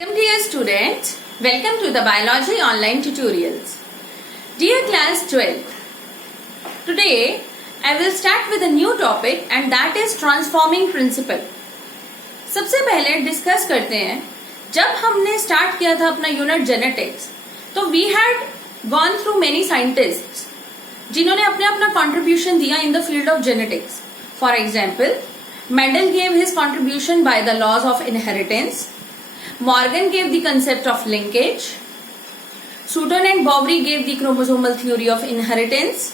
Dear students, welcome to the Biology online tutorials. Dear class 12, today I will start with a new topic and that is transforming principle. सबसे पहले discuss करते हैं, जब हमने start किया था अपना यूनिट जेनेटिक्स तो we had gone through many scientists जिन्होंने अपने अपना कंट्रीब्यूशन दिया in the field of genetics. For example, Mendel gave his contribution by the laws of inheritance. Morgan gave the concept of linkage. Sutton and Boveri gave the chromosomal theory of inheritance,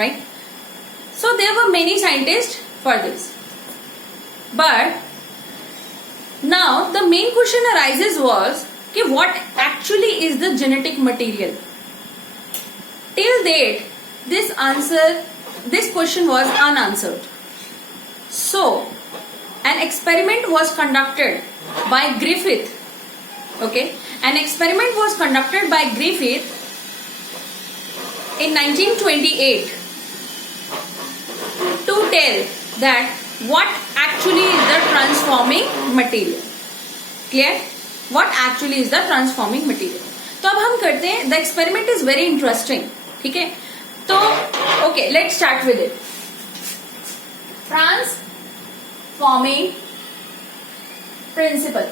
right? So there were many scientists for this. But now the main question arises was कि what actually is the genetic material? Till date, this question was unanswered. So an experiment was conducted by Griffith. Okay, an experiment was conducted by Griffith in 1928 to tell that what actually is the transforming material. Clear? What actually is the transforming material? तो अब हम करते हैं, the experiment is very interesting. ठीक है, तो okay, let's start with it. Transforming principle.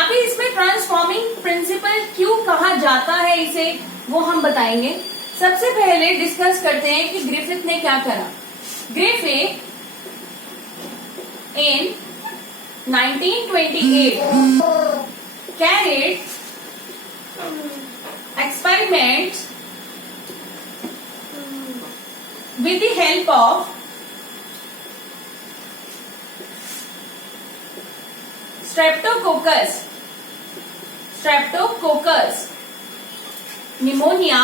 अभी इसमें ट्रांसफॉर्मिंग प्रिंसिपल क्यों कहा जाता है इसे, वो हम बताएंगे. सबसे पहले डिस्कस करते हैं कि ग्रिफिथ ने क्या करा. Griffith in 1928 carried experiments with the help of Streptococcus pneumonia.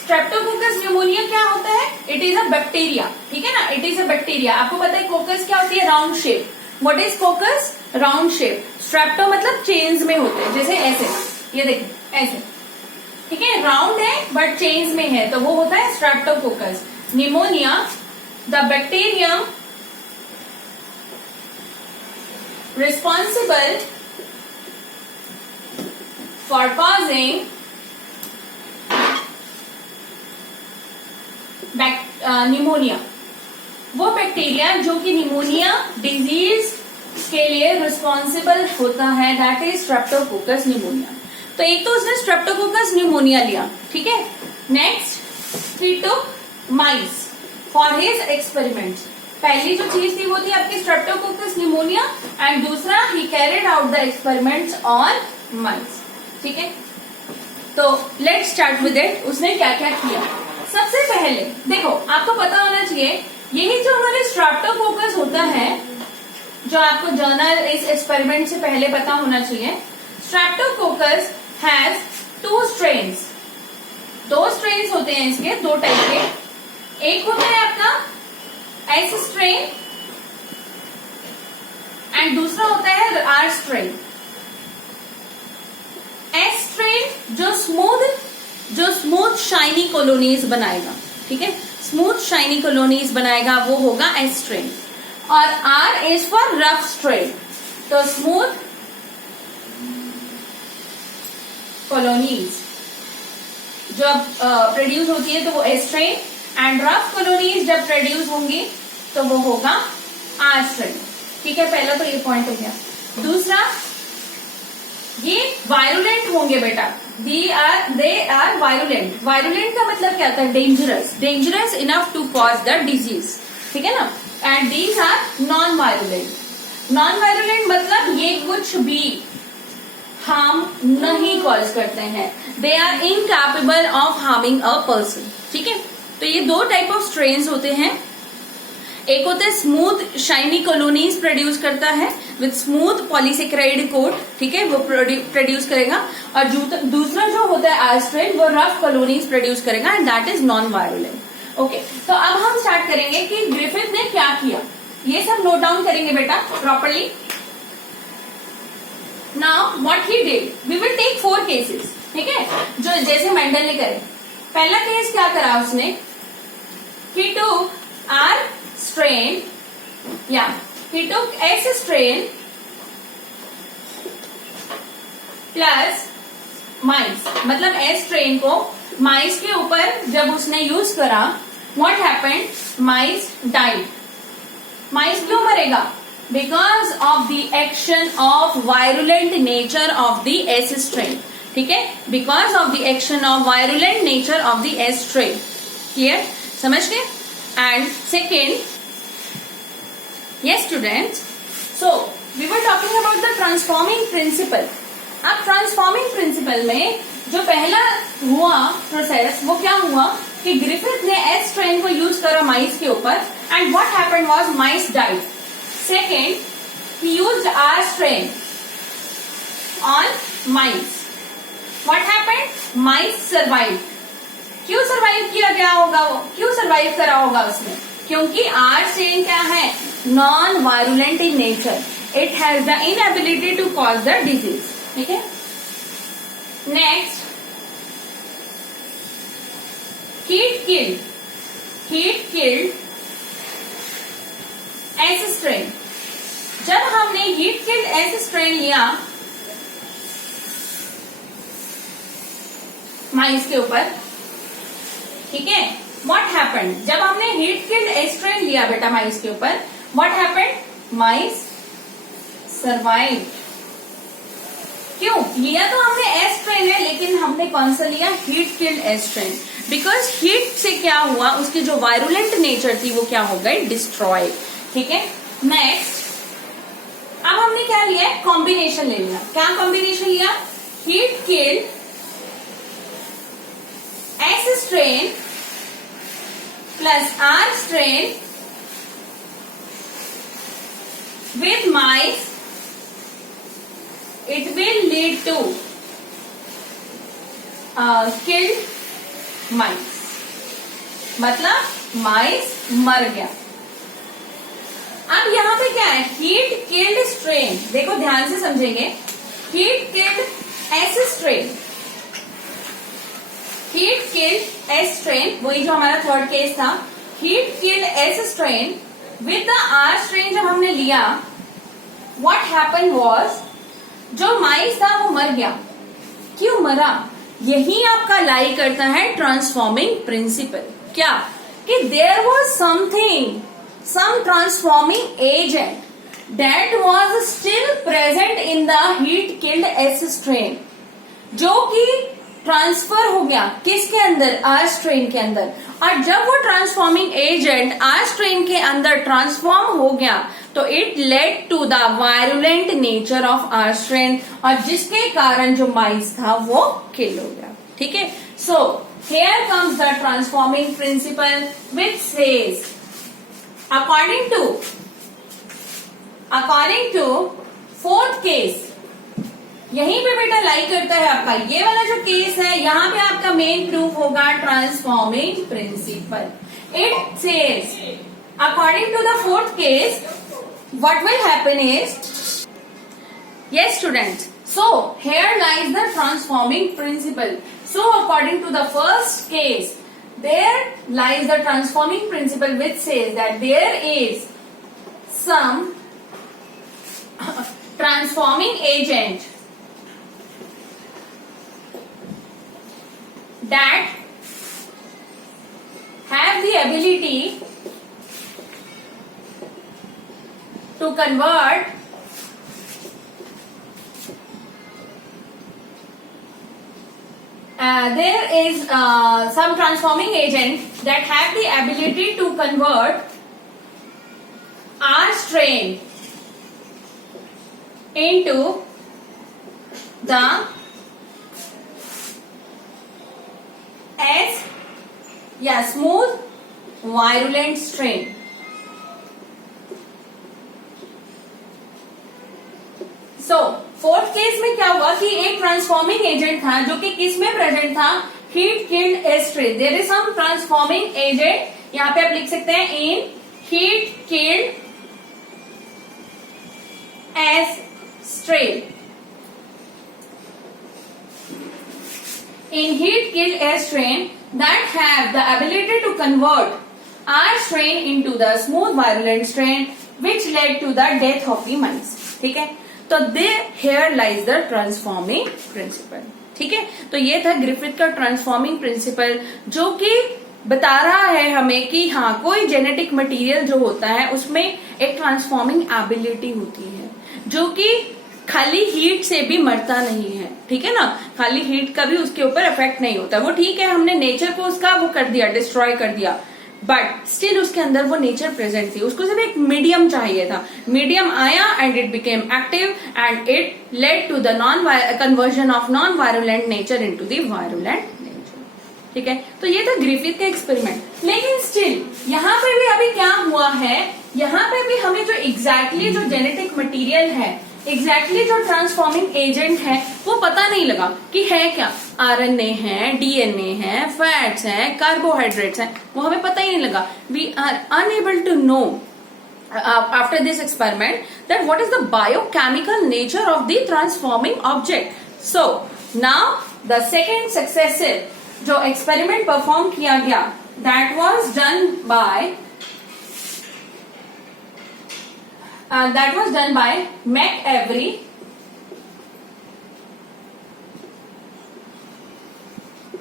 Streptococcus pneumonia क्या होता है? It is a bacteria. ठीक है ना, इट इज अ बैक्टीरिया. आपको पता है कोकस क्या होती है? Round shape. What is कोकस? Round shape. Strepto मतलब चेन्स में होते हैं, जैसे ऐसे, ये देखिए ऐसे. ठीक है, राउंड है बट चेन्स में है, तो वो होता है Streptococcus. Pneumonia, the bacterium responsible for causing pneumonia. वो बैक्टीरिया जो कि निमोनिया डिजीज के लिए रिस्पॉन्सिबल होता है, दैट इज स्ट्रेप्टोकोकस निमोनिया. तो एक तो उसने स्ट्रेप्टोकोकस निमोनिया लिया. ठीक है, next he took mice for his experiments. पहली जो चीज थी वो थी आपकी स्ट्रेप्टोकोकस निमोनिया एंड दूसरा ही carried out the experiments on mice. ठीक है, तो लेट्स स्टार्ट विद इट. उसने क्या क्या किया? सबसे पहले देखो, आपको पता होना चाहिए, यही जो हमारे स्ट्रेप्टोकोकस होता है, जो आपको जर्नल इस एक्सपेरिमेंट से पहले पता होना चाहिए. Streptococcus has 2 strains. 2 स्ट्रेन्स होते हैं इसके, 2 टाइप के. एक होता है आपका एस स्ट्रेन एंड दूसरा होता है आर स्ट्रेन. एस स्ट्रेन जो स्मूथ शाइनी कॉलोनीज बनाएगा. ठीक है, स्मूथ शाइनी कॉलोनीज बनाएगा, वो होगा एस स्ट्रेन. और R is for rough strain. तो स्मूथ कॉलोनीज जब प्रोड्यूस होती है तो वो S strain, and rough colonies जब प्रोड्यूस होंगी तो वो होगा आर स्ट्रेन. ठीक है, पहला तो ये पॉइंट हो गया. दूसरा, ये वायरुलेंट होंगे बेटा. They are virulent. वायरुलेंट का मतलब क्या होता है? Dangerous enough to cause the disease. ठीक है ना. And these are non virulent. Non virulent मतलब ये कुछ भी हार्म नहीं कॉज करते हैं. They are incapable of harming a person. ठीक है, तो ये 2 टाइप ऑफ स्ट्रेन्स होते हैं. एक होता है स्मूथ शाइनी कॉलोनीज प्रोड्यूस करता है विद स्मूथ पॉलीसेकेराइड कोट. ठीक है, वो प्रोड्यूस करेगा. और दूसरा जो होता है आर स्ट्रेन, वो रफ कॉलोनीज प्रोड्यूस करेगा and that is non virulent. Okay, तो अब हम स्टार्ट करेंगे कि ग्रिफिथ ने क्या किया. ये सब नोट डाउन करेंगे बेटा properly. Now what he did, we will take 4 cases. ठीक है, जो जैसे मेंडल ने करे. पहला केस क्या करा उसने? He took R strain, yeah, he took S strain plus mice, मतलब S strain को माइस के ऊपर जब उसने यूज करा, what happened, mice died. Mice क्यों मरेगा? Because of the action of virulent nature of the S strain. ठीक है, because of the action of virulent nature of the S strain. Clear, समझ गए? And second, yes students, so we were talking about the transforming principle. अब transforming principle में जो पहला हुआ process वो क्या हुआ कि ग्रिफिथ ने एस स्ट्रेन को यूज करा माइस के ऊपर and what happened was mice died. Second, he used R strain on mice, what happened, mice survive. क्यों सर्वाइव किया गया होगा, वो क्यों सर्वाइव करा होगा उसने? क्योंकि आर स्ट्रेन क्या है, non virulent in nature, it has the inability to cause the disease. ठीक है, next, heat killed S strain. जब हमने हीट किल्ड एस स्ट्रेन लिया माइस के ऊपर, ठीक है, व्हाट हैपेंड, जब हमने हीट किल्ड एस स्ट्रेन लिया बेटा माइस के ऊपर, व्हाट हैपेंड, माइस सर्वाइव। क्यों लिया? तो हमने एस स्ट्रेन है, लेकिन हमने कौन सा लिया, heat killed S strain, because heat से क्या हुआ, उसकी जो वायरुलेंट नेचर थी वो क्या हो गई, डिस्ट्रॉय। ठीक है, नेक्स्ट, अब हमने क्या लिया, कॉम्बिनेशन ले लिया। क्या कॉम्बिनेशन लिया, heat killed S strain plus R strain with mice, it will lead to killed mice, मतलब माइस मर गया। अब यहां पे क्या है, हीट किल्ड स्ट्रेन, देखो ध्यान से समझेंगे, heat killed S strain, heat killed S strain, वही जो हमारा थर्ड केस था, heat killed S strain with the R strain जब हमने लिया, व्हाट हैपन वाज, जो माइस था वो मर गया। क्यों मरा? यही आपका लाई करता है ट्रांसफॉर्मिंग प्रिंसिपल। क्या कि there was something, some transforming agent that was still present in the heat killed S strain, जो कि ट्रांसफर हो गया किसके अंदर, आर स्ट्रेन के अंदर। और जब वो ट्रांसफॉर्मिंग एजेंट आर स्ट्रेन के अंदर ट्रांसफॉर्म हो गया तो it led to the virulent nature of R strain, और जिसके कारण जो माइस था वो किल हो गया। ठीक है, so here comes the transforming principle which says according to fourth case, यहीं पे बेटा लाई करता है आपका ये वाला जो केस है, यहां पे आपका मेन प्रूफ होगा transforming principle. It says according to the fourth case what will happen is, yes students, so here lies the transforming principle. So according to the first case, there lies the transforming principle which says that there is some transforming agent that have the ability to convert there is some transforming agent that have the ability to convert R strain into the smooth virulent strain. So fourth case में क्या हुआ कि एक transforming agent था जो कि किस में प्रेजेंट था, heat killed S strain. There is some transforming agent, यहां पे आप लिख सकते हैं in heat killed S strain, in heat killed S strain that have the ability to convert R strain into the smooth virulent strain which led to the death of the mice. ठीक है, तो they here lies the transforming principle. ठीक है, तो ये था Griffith का transforming principle, जो कि बता रहा है हमें कि हाँ, कोई जेनेटिक मटेरियल जो होता है उसमें एक ट्रांसफॉर्मिंग एबिलिटी होती है, जो कि खाली हीट से भी मरता नहीं है। ठीक है ना, खाली हीट का भी उसके ऊपर इफेक्ट नहीं होता। वो ठीक है, हमने नेचर को उसका वो कर दिया, डिस्ट्रॉय कर दिया, बट स्टिल उसके अंदर वो नेचर प्रेजेंट थी। उसको सिर्फ एक मीडियम चाहिए था, मीडियम आया and it became active and it led to the conversion of non virulent nature into the virulent nature. ठीक है, तो ये था ग्रिफिथ का एक्सपेरिमेंट। लेकिन स्टिल यहाँ पे भी अभी क्या हुआ है, यहाँ पे भी हमें जो एग्जैक्टली जो जेनेटिक मटीरियल है, एग्जैक्टली जो ट्रांसफॉर्मिंग एजेंट है, वो पता नहीं लगा कि है क्या। आरएनए है, डीएनए है, फैट्स है, कार्बोहाइड्रेट्स है, वो हमें पता ही नहीं लगा। We are unable to know after this experiment that what is the biochemical nature of the transforming object. So now the second successive जो एक्सपेरिमेंट परफॉर्म किया गया, दैट वाज डन बाय मैकएवरी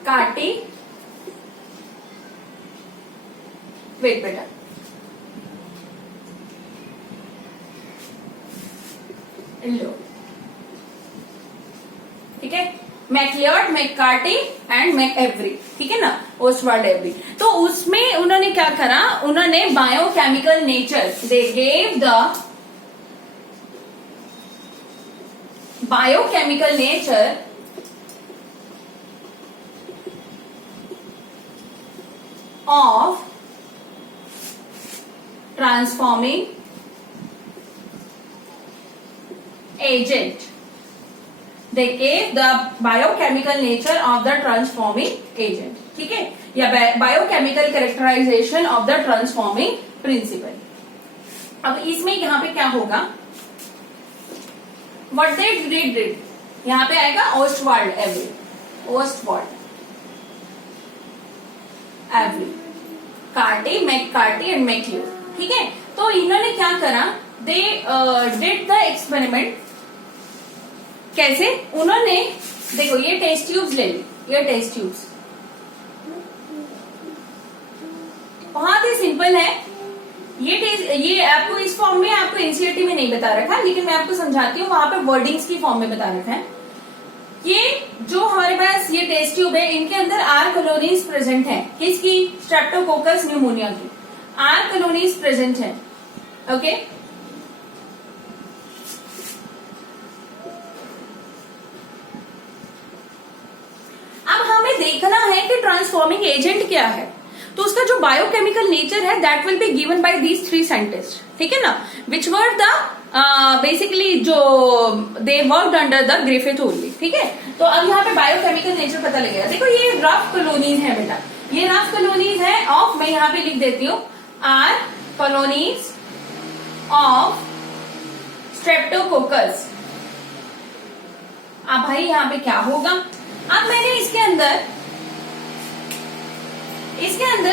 कार्टी, वेट बेटा, लो, ठीक है, मैकलियर्ड, McCarthy and मैकएवरी। ठीक है ना, ओस्वाल्ड एवरी। तो उसमें उन्होंने क्या करा, उन्होंने biochemical nature, they gave the biochemical nature of transforming agent. They gave the biochemical nature of the transforming agent. ठीक है, या biochemical characterization of the transforming principle. अब इसमें यहां पे क्या होगा, व्हाट दे डिड, यहां पे आएगा Oswald Avery, Oswald Avery, Carty, McCarty and MacLeod. ठीक है, तो इन्होंने क्या करा, दे डिड द एक्सपेरिमेंट। कैसे, उन्होंने देखो ये टेस्ट ट्यूब्स ले ली, ये टेस्ट ट्यूब्स बहुत ही सिंपल है। ये आपको इस फॉर्म में आपको एनसीईआरटी में नहीं बता रखा, लेकिन मैं आपको समझाती हूँ, वहां पे वर्डिंग्स की फॉर्म में बता रखा है। ये जो हमारे पास ये टेस्ट ट्यूब है, इनके अंदर आर कॉलोनीज प्रेजेंट है। किसकी, स्ट्रेप्टोकोकस न्यूमोनिया की आर कॉलोनीज प्रेजेंट है। ओके, अब हमें देखना है कि ट्रांसफॉर्मिंग एजेंट क्या है, तो उसका जो बायोकेमिकल नेचर है that will be given by these three scientist. ठीक है ना, विच वर द बेसिकली जो they worked under the Griffith only. ठीक है, तो अब यहाँ पे बायोकेमिकल नेचर पता लगेगा। देखो ये रफ कॉलोनीज है बेटा, ये रफ कॉलोनीज है ऑफ, मैं यहाँ पे लिख देती हूँ, आर कॉलोनीज ऑफ स्ट्रेप्टोकोकस। अब भाई यहाँ पे क्या होगा, अब मैंने इसके अंदर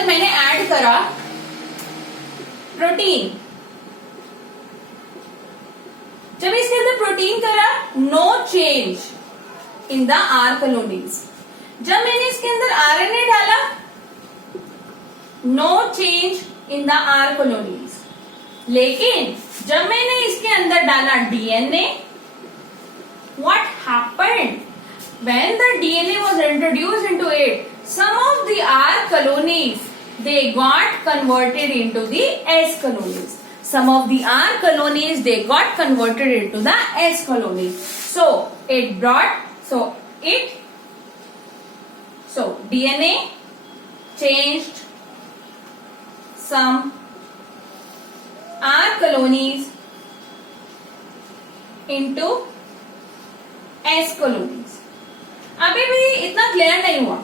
मैंने ऐड करा प्रोटीन। जब इसके अंदर प्रोटीन करा, no change in the R colonies. जब मैंने इसके अंदर आरएनए डाला, no change in the R colonies. लेकिन जब मैंने इसके अंदर डाला DNA, what happened when the DNA was introduced into it, some of the R colonies they got converted into the S colonies. Some of the R colonies they got converted into the S colonies. So DNA changed some R colonies into S colonies. अभी भी इतना clear नहीं हुआ,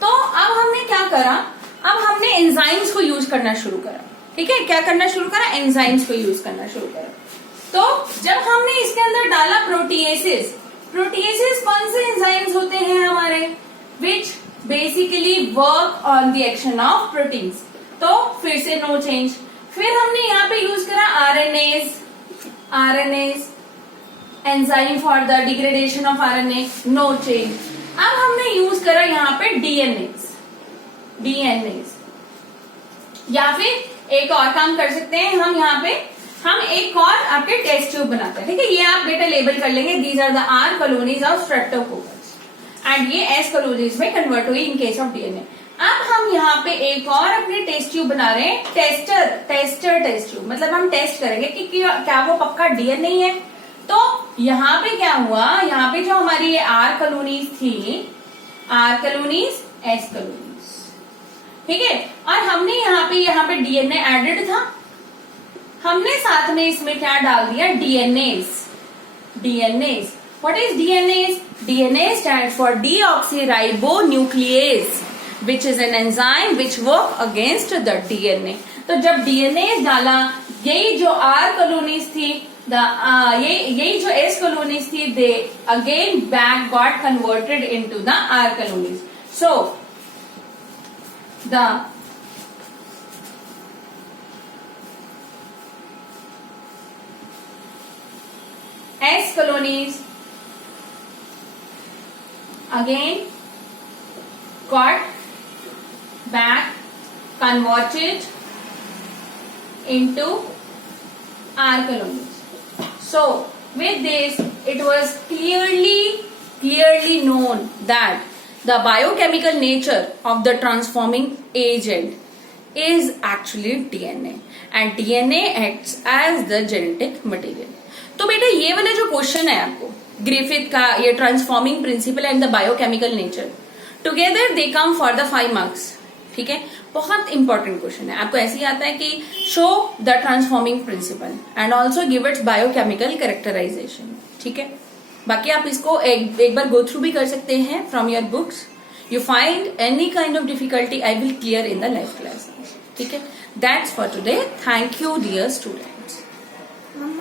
तो अब हमने क्या करा, अब हमने एंजाइम्स को यूज करना शुरू करा। ठीक है, क्या करना शुरू करा, एंजाइम्स को यूज करना शुरू करा। तो जब हमने इसके अंदर डाला प्रोटीएसिस, प्रोटीएसिस कौन से एंजाइम्स होते हैं हमारे, which basically work on the action of proteins. तो फिर से नो चेंज। फिर हमने यहाँ पे यूज करा RNase, enzyme for the degradation of RNA, no change. अब हमने यूज करा यहाँ पे डीएनएज, या फिर एक और काम कर सकते हैं हम, यहाँ पे हम एक और आपके टेस्ट ट्यूब बनाते हैं, ठीक है। ये आप बेटा लेबल कर लेंगे, these are the R colonies of streptococcus and ये एस कॉलोनीज में कन्वर्ट हुई इन केस ऑफ डीएनए। अब हम यहाँ पे एक और अपने टेस्ट ट्यूब बना रहे हैं, टेस्टर टेस्ट ट्यूब, मतलब हम टेस्ट करेंगे कि क्या वो पक्का डीएनए है। तो यहाँ पे क्या हुआ, यहाँ पे जो हमारी ये आर कॉलोनीज थी, आर कॉलोनीज, एस कॉलोनीज, ठीक है। और हमने यहाँ पे डीएनए एडेड था, हमने साथ में इसमें क्या डाल दिया, DNase. What is DNase? DNA stand for deoxyribonuclease which is an enzyme which work against the DNA। तो जब डीएनए डाला, यही जो आर कॉलोनीज थी, यही जो एस कॉलोनीज थी, they again back got converted into the R colonies. So the S colonies again got back converted into R colonies. So with this it was clearly known that the biochemical nature of the transforming agent is actually DNA and DNA acts as the genetic material। तो बेटा ये वाला जो question है आपको Griffith का, ये transforming principle and the biochemical nature, together they come for the 5 marks, ठीक है। बहुत इंपॉर्टेंट क्वेश्चन है, आपको ऐसे ही आता है कि show the transforming principle and also give its biochemical characterization, ठीक है। बाकी आप इसको एक बार गो थ्रू भी कर सकते हैं from your books. You find any kind of difficulty, I will clear in the live class, ठीक है। That's for today, thank you dear students.